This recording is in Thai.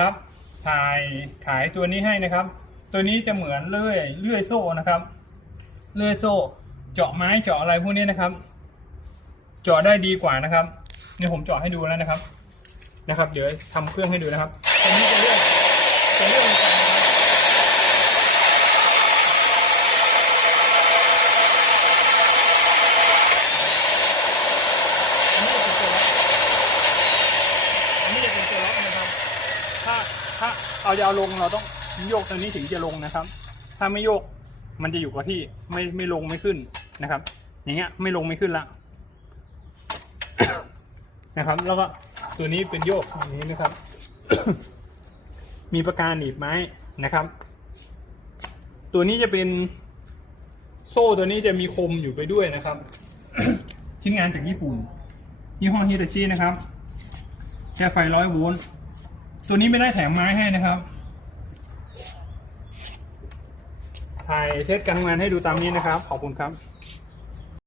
ครับถ่ายขายตัวนี้ให้นะครับ ตัวนี้จะเหมือนเลื่อยเลื่อยโซ่นะครับ เลื่อยโซ่ เจาะไม้เจาะอะไรพวกนี้นะครับ เจาะได้ดีกว่านะครับนี่ผมเจาะให้ดูแล้วนะครับ นะครับ เดี๋ยวทำเครื่องให้ดูนะครับตัวนี้จะเลื่อยจะเลื่อยเหมือนกันนะครับ อันนี้จะเป็นตัวล็อกอันนี้จะเป็นตัวล็อกนะครับ ถ้าเอาจะเอาลงเราต้องโยกตัวนี้ถึงจะลงนะครับ ถ้าไม่โยกมันจะอยู่กับที่ไม่ไม่ลงไม่ขึ้นนะครับ อย่างเงี้ยไม่ลงไม่ขึ้นละนะครับ แล้วก็ตัวนี้เป็นโยกอย่างนี้นะครับ มีประการหนีบไม้นะครับ ตัวนี้จะเป็นโซ่ตัวนี้จะมีคมอยู่ไปด้วยนะครับ ชิ้นงานจากญี่ปุ่นยี่ห้อฮิตาชินะครับใช้ไฟร้อยโวลต์ ตัวนี้ไม่ได้แถมไม้ให้นะครับ ถ่ายเทสการทำงานให้ดูตามนี้นะครับ ขอบคุณครับ